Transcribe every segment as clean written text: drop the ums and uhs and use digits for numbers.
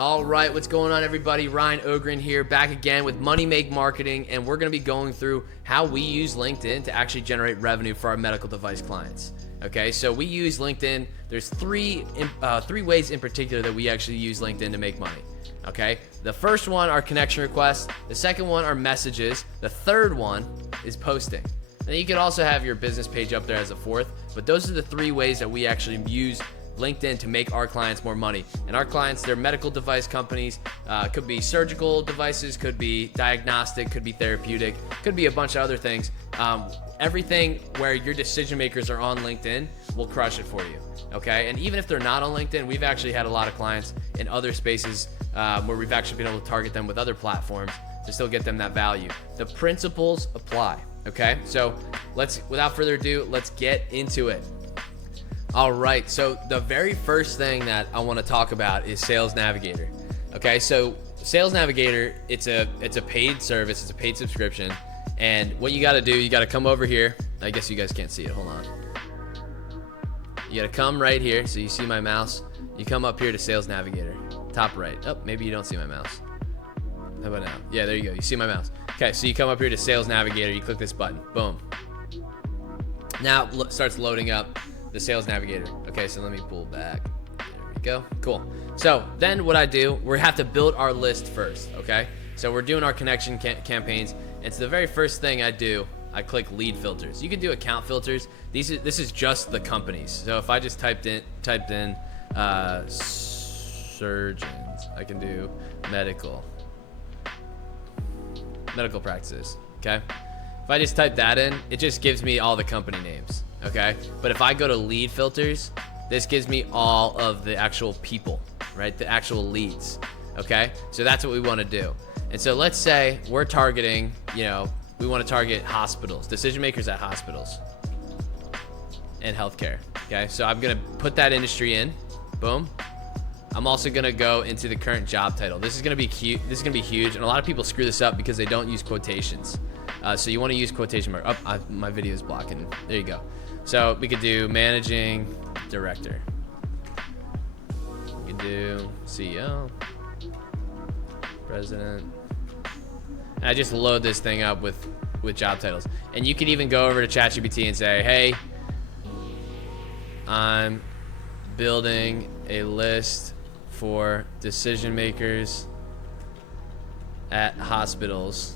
All right, what's going on, everybody? Ryan Ogren here, back again with Money Make Marketing, and we're going to be going through how we use LinkedIn to actually generate revenue for our medical device clients. Okay, so we use LinkedIn. There's three ways in particular that we actually use LinkedIn to make money. Okay, the first one are connection requests. The second one are messages. The third one is posting. And you can also have your business page up there as a fourth, but those are the three ways that we actually use LinkedIn to make our clients more money. And our clients, they're medical device companies, could be surgical devices, could be diagnostic, could be therapeutic, could be a bunch of other things. Everything where your decision makers are on LinkedIn will crush it for you. Okay, and even if they're not on LinkedIn, we've actually had a lot of clients in other spaces where we've actually been able to target them with other platforms to still get them that value. The principles apply. Okay, so without further ado, let's get into it. All right, so the very first thing that I want to talk about is Sales Navigator. Okay, so Sales Navigator, it's a paid service, it's a paid subscription, and what you got to do, you got to come over here. I guess you guys can't see it. Hold on. You got to come right here, so you see my mouse. You come up here to Sales Navigator, top right. Oh, maybe you don't see my mouse. How about now? Yeah, there you go. You see my mouse. Okay, so you come up here to Sales Navigator. You click this button. Boom. Now it starts loading up the Sales Navigator. Okay, so let me pull back. There we go. Cool. So then what I do, we have to build our list first. Okay, so we're doing our connection campaigns. And so the very first thing I do, I click lead filters. You can do account filters. This is just the companies. So if I just typed in surgeons, I can do medical practices. Okay, if I just type that in, it just gives me all the company names. Okay, but if I go to lead filters, this gives me all of the actual people, right? The actual leads. Okay, so that's what we want to do. And so let's say we're targeting, we want to target hospitals, decision makers at hospitals and healthcare. Okay, so I'm gonna put that industry in. Boom. I'm also gonna go into the current job title. This is gonna be cute. This is gonna be huge, and a lot of people screw this up because they don't use quotations. So you want to use quotation mark. My video is blocking. There you go. So we could do managing director. We could do CEO, president. And I just load this thing up with job titles. And you could even go over to ChatGPT and say, hey, I'm building a list for decision makers at hospitals.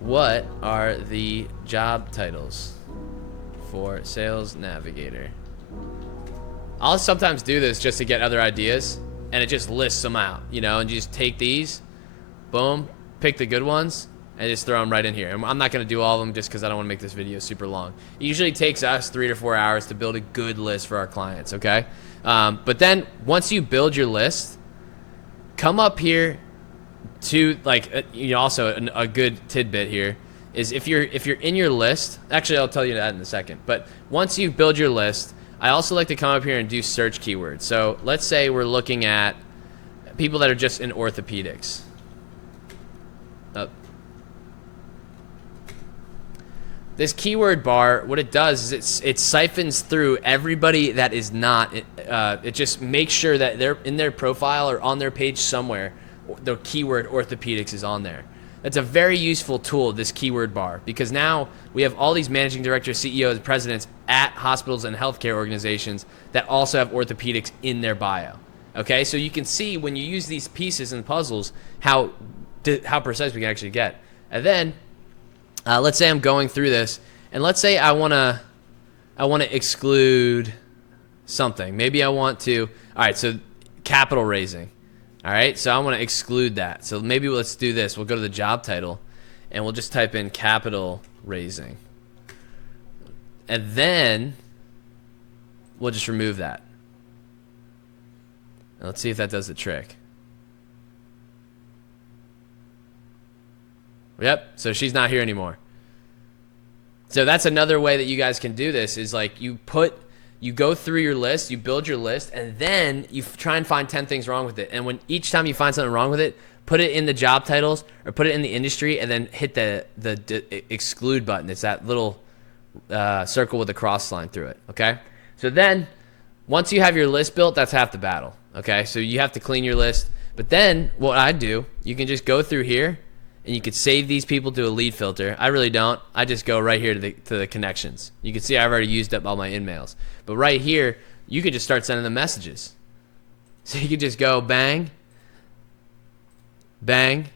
What are the job titles for Sales Navigator? I'll sometimes do this just to get other ideas, and it just lists them out, and you just take these, boom, pick the good ones, and just throw them right in here. And I'm not going to do all of them just because I don't want to make this video super long. It usually takes us 3 to 4 hours to build a good list for our clients, okay? But then once you build your list, come up here to also a good tidbit here is if you're in your list, actually I'll tell you that in a second, but once you build your list, I also like to come up here and do search keywords. So let's say we're looking at people that are just in orthopedics. This keyword bar, what it does is it siphons through everybody that is not. It just makes sure that they're in their profile or on their page somewhere, the keyword orthopedics is on there. That's a very useful tool, this keyword bar, because now we have all these managing directors, CEOs, presidents at hospitals and healthcare organizations that also have orthopedics in their bio. Okay, so you can see when you use these pieces and puzzles how precise we can actually get. And then let's say I'm going through this, and let's say I wanna exclude something. Maybe I want to. All right, so capital raising. All right, so I want to exclude that. So maybe let's do this. We'll go to the job title, and we'll just type in capital raising, and then we'll just remove that. And let's see if that does the trick. Yep, so she's not here anymore. So that's another way that you guys can do this is like you go through your list, you build your list, and then you try and find 10 things wrong with it. And when each time you find something wrong with it, put it in the job titles or put it in the industry, and then hit the exclude button. It's that little circle with a cross line through it, okay? So then once you have your list built, that's half the battle, Okay, so you have to clean your list. But then what I do, you can just go through here and you could save these people to a lead filter. I really don't. I just go right here to the connections. You can see I've already used up all my in-mails. But right here, you can just start sending them messages. So you can just go bang, bang,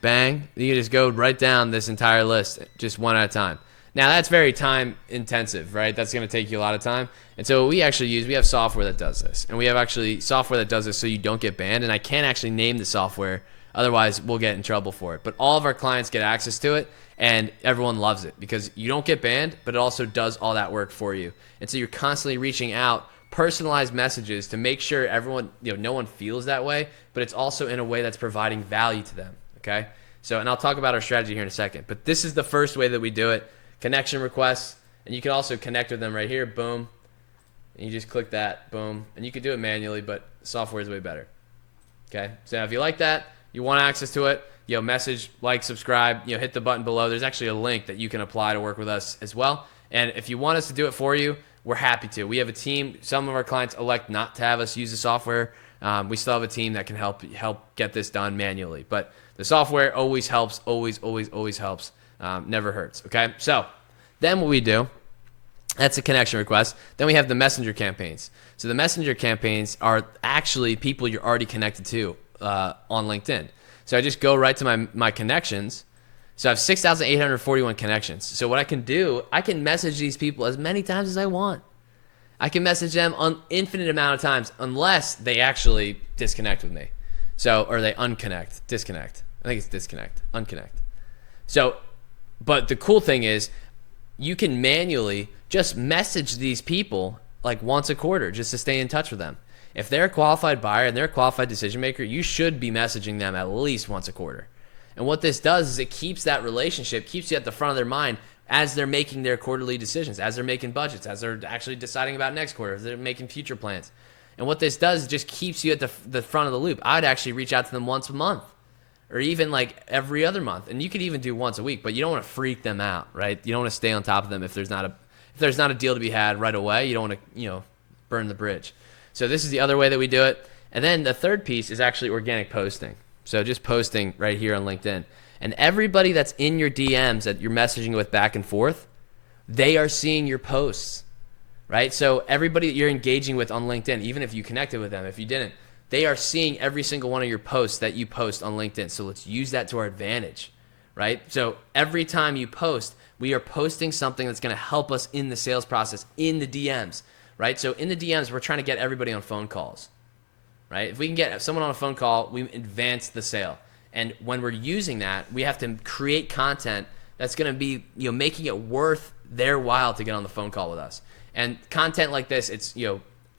bang. You can just go right down this entire list, just one at a time. Now that's very time intensive, right? That's going to take you a lot of time. And so what we actually use, we have software that does this. And we have actually software that does this so you don't get banned. And I can't actually name the software, otherwise we'll get in trouble for it. But all of our clients get access to it and everyone loves it because you don't get banned, but it also does all that work for you. And so you're constantly reaching out personalized messages to make sure everyone, no one feels that way, but it's also in a way that's providing value to them. Okay. So, and I'll talk about our strategy here in a second, but this is the first way that we do it. Connection requests, and you can also connect with them right here. Boom. And you just click that. Boom. And you can do it manually, but software is way better. Okay. So if you like that, you want access to it, message, like, subscribe, hit the button below. There's actually a link that you can apply to work with us as well. And if you want us to do it for you, we're happy to. We have a team. Some of our clients elect not to have us use the software. We still have a team that can help get this done manually. But the software always helps, always helps. Never hurts. Okay. So then what we do, that's a connection request. Then we have the messenger campaigns. So the messenger campaigns are actually people you're already connected to on LinkedIn. So I just go right to my connections. So I have 6,841 connections. So what I can do, I can message these people as many times as I want. I can message them an infinite amount of times unless they actually disconnect with me. So, or they disconnect. I think it's disconnect, unconnect. So, but the cool thing is you can manually just message these people like once a quarter just to stay in touch with them. If they're a qualified buyer and they're a qualified decision maker, you should be messaging them at least once a quarter. And what this does is it keeps that relationship, keeps you at the front of their mind as they're making their quarterly decisions, as they're making budgets, as they're actually deciding about next quarter, as they're making future plans. And what this does is just keeps you at the front of the loop. I'd actually reach out to them once a month or even like every other month. And you could even do once a week, but you don't want to freak them out, right? You don't want to stay on top of them if there's not a deal to be had right away. You don't want to, burn the bridge. So this is the other way that we do it. And then the third piece is actually organic posting. So just posting right here on LinkedIn. And everybody that's in your DMs that you're messaging with back and forth, they are seeing your posts, right? So everybody that you're engaging with on LinkedIn, even if you connected with them, if you didn't, they are seeing every single one of your posts that you post on LinkedIn. So let's use that to our advantage, right? So every time you post, we are posting something that's going to help us in the sales process, in the DMs, right? So in the DMs, we're trying to get everybody on phone calls, right? If we can get someone on a phone call, we advance the sale. And when we're using that, we have to create content that's going to be, making it worth their while to get on the phone call with us. And content like this, it's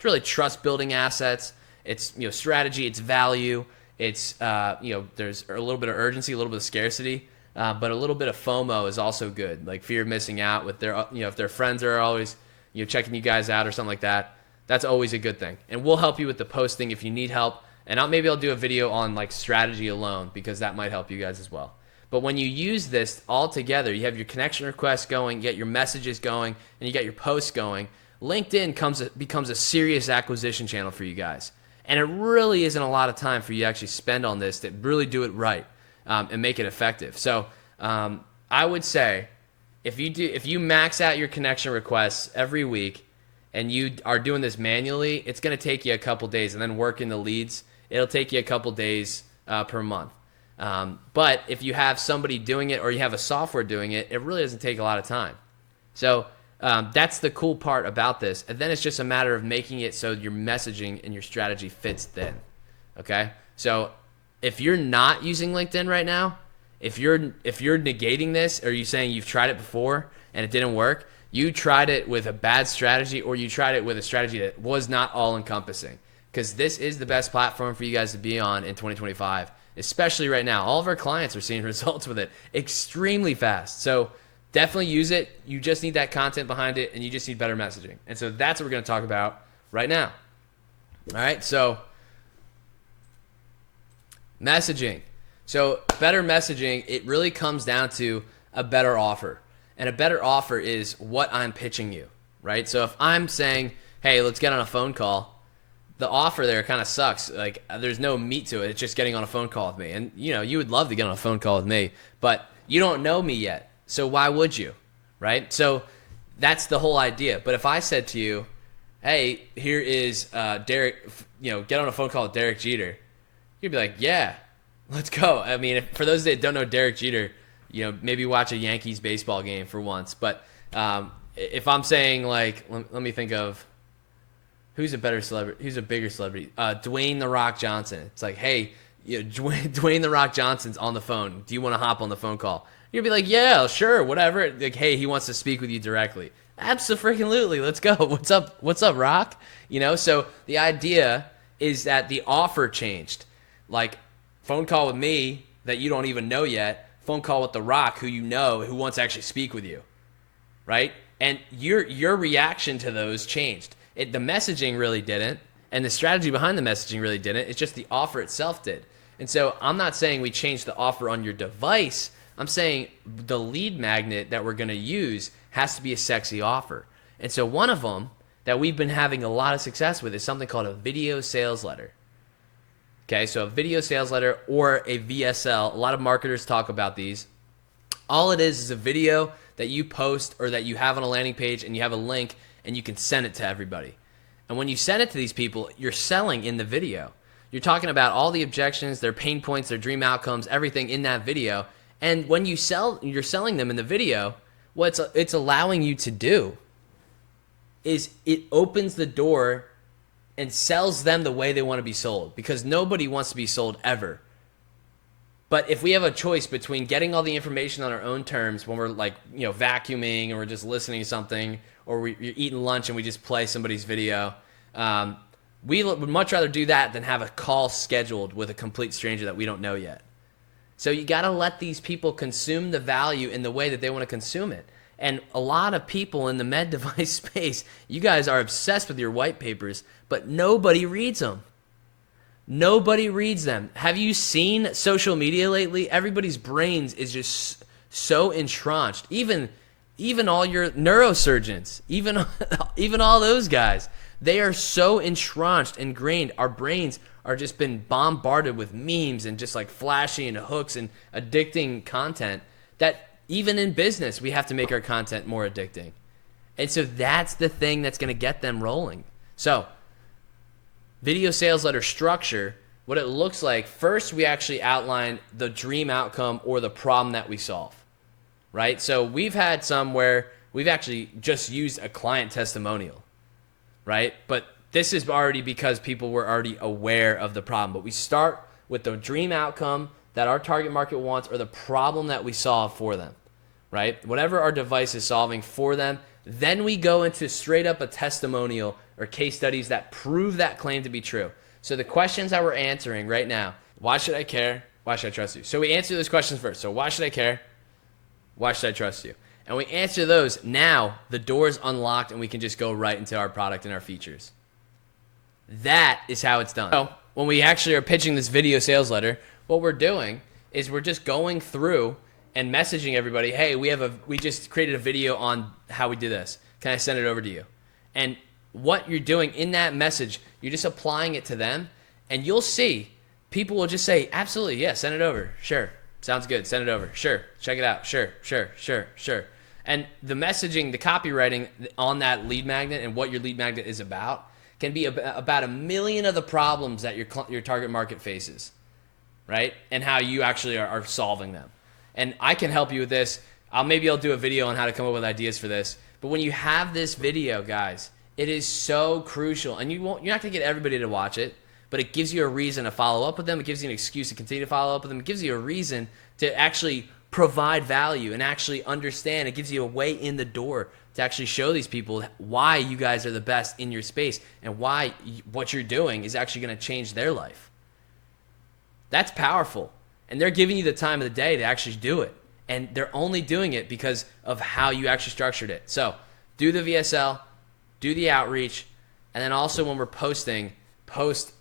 really trust building assets. It's, strategy, it's value. It's, there's a little bit of urgency, a little bit of scarcity, but a little bit of FOMO is also good. Like fear of missing out with their, if their friends are always, checking you guys out or something like that. That's always a good thing. And we'll help you with the posting if you need help. And maybe I'll do a video on like strategy alone because that might help you guys as well. But when you use this all together, you have your connection requests going, you get your messages going, and you get your posts going. LinkedIn becomes a serious acquisition channel for you guys. And it really isn't a lot of time for you to actually spend on this to really do it right and make it effective. So I would say if you max out your connection requests every week and you are doing this manually, it's going to take you a couple days, and then working the leads, it'll take you a couple days per month. But if you have somebody doing it or you have a software doing it, it really doesn't take a lot of time. So that's the cool part about this. And then it's just a matter of making it so your messaging and your strategy fits then. Okay? So if you're not using LinkedIn right now, if you're negating this, or you saying you've tried it before and it didn't work, you tried it with a bad strategy, or you tried it with a strategy that was not all encompassing. Because this is the best platform for you guys to be on in 2025, especially right now. All of our clients are seeing results with it extremely fast. So definitely use it. You just need that content behind it, and you just need better messaging. And so that's what we're going to talk about right now. All right, so messaging. So better messaging, it really comes down to a better offer. And a better offer is what I'm pitching you, right? So if I'm saying, hey, let's get on a phone call, the offer there kind of sucks. Like, there's no meat to it. It's just getting on a phone call with me. And, you know, you would love to get on a phone call with me, but you don't know me yet. So why would you? Right? So that's the whole idea. But if I said to you, hey, here is Derek, you know, get on a phone call with Derek Jeter, you'd be like, yeah, let's go. I mean, for those that don't know Derek Jeter, you know, maybe watch a Yankees baseball game for once. But if I'm saying, like, let me think of who's a better celebrity, who's a bigger celebrity, Dwayne The Rock Johnson. It's like, hey, you know, Dwayne The Rock Johnson's on the phone. Do you want to hop on the phone call? You'd be like, yeah, sure, whatever. Like, hey, he wants to speak with you directly. Absolutely, let's go. What's up, Rock? You know, so the idea is that the offer changed. Like, phone call with me that you don't even know yet, phone call with The Rock who you know, who wants to actually speak with you, right? And your reaction to those changed. The messaging really didn't, and the strategy behind the messaging really didn't. It's just the offer itself did. And so I'm not saying we changed the offer on your device. I'm saying the lead magnet that we're going to use has to be a sexy offer. And so one of them that we've been having a lot of success with is something called a video sales letter. Okay, so a video sales letter or a VSL. A lot of marketers talk about these. All it is a video that you post or that you have on a landing page, and you have a link and you can send it to everybody. And when you send it to these people, you're selling in the video. You're talking about all the objections, their pain points, their dream outcomes, everything in that video. And when you're selling them in the video, what it's allowing you to do is it opens the door and sells them the way they want to be sold, because nobody wants to be sold ever. But if we have a choice between getting all the information on our own terms when we're, like, you know, vacuuming, or we're just listening to something, or you're eating lunch and we just play somebody's video, we would much rather do that than have a call scheduled with a complete stranger that we don't know yet. So you got to let these people consume the value in the way that they want to consume it. And a lot of people in the med device space, you guys are obsessed with your white papers, but nobody reads them. Nobody reads them. Have you seen social media lately? Everybody's brains is just so entrenched. Even all your neurosurgeons, even all those guys, they are so entrenched, ingrained. Our brains are just been bombarded with memes and just like flashy and hooks and addicting content that even in business, we have to make our content more addicting. And so that's the thing that's going to get them rolling. So video sales letter structure, what it looks like, first we actually outline the dream outcome or the problem that we solve, right? So we've had some where we've actually just used a client testimonial, right? But this is already because people were already aware of the problem. But we start with the dream outcome that our target market wants, or the problem that we solve for them, right? Whatever our device is solving for them, then we go into straight up a testimonial or case studies that prove that claim to be true. So the questions that we're answering right now: why should I care? Why should I trust you? So we answer those questions first. So why should I care? Why should I trust you? And we answer those. Now the door is unlocked and we can just go right into our product and our features. That is how it's done. So when we actually are pitching this video sales letter, what we're doing is we're just going through and messaging everybody, hey, we just created a video on how we do this. Can I send it over to you? And what you're doing in that message, you're just applying it to them, and you'll see people will just say, absolutely, yeah, send it over. Sure. Sounds good. Send it over. Sure. Check it out. Sure. And the messaging, the copywriting on that lead magnet and what your lead magnet is about can be about a million of the problems that your target market faces, right? And how you actually are solving them. And I can help you with this. Maybe I'll do a video on how to come up with ideas for this. But when you have this video, guys, it is so crucial. And you're not going to get everybody to watch it, but it gives you a reason to follow up with them. It gives you an excuse to continue to follow up with them. It gives you a reason to actually provide value and actually understand. It gives you a way in the door to actually show these people why you guys are the best in your space and why what you're doing is actually going to change their life. That's powerful. And they're giving you the time of the day to actually do it. And they're only doing it because of how you actually structured it. So do the VSL, do the outreach, and then also when we're posting, post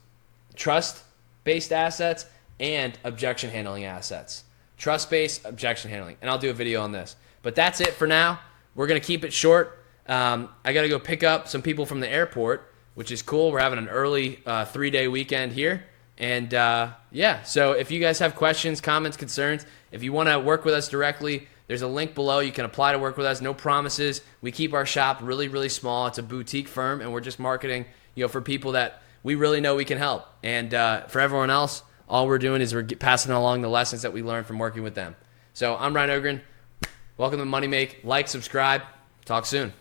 trust-based assets and objection handling assets. Trust-based, objection handling. And I'll do a video on this. But that's it for now. We're going to keep it short. I got to go pick up some people from the airport. which is cool. We're having an early 3-day weekend here. And yeah, so if you guys have questions, comments, concerns, if you want to work with us directly, there's a link below. You can apply to work with us. No promises. We keep our shop really, really small. It's a boutique firm, and we're just marketing, for people that we really know we can help. And for everyone else, all we're doing is we're passing along the lessons that we learned from working with them. So I'm Ryan Ogren. Welcome to Money Make. Like, subscribe. Talk soon.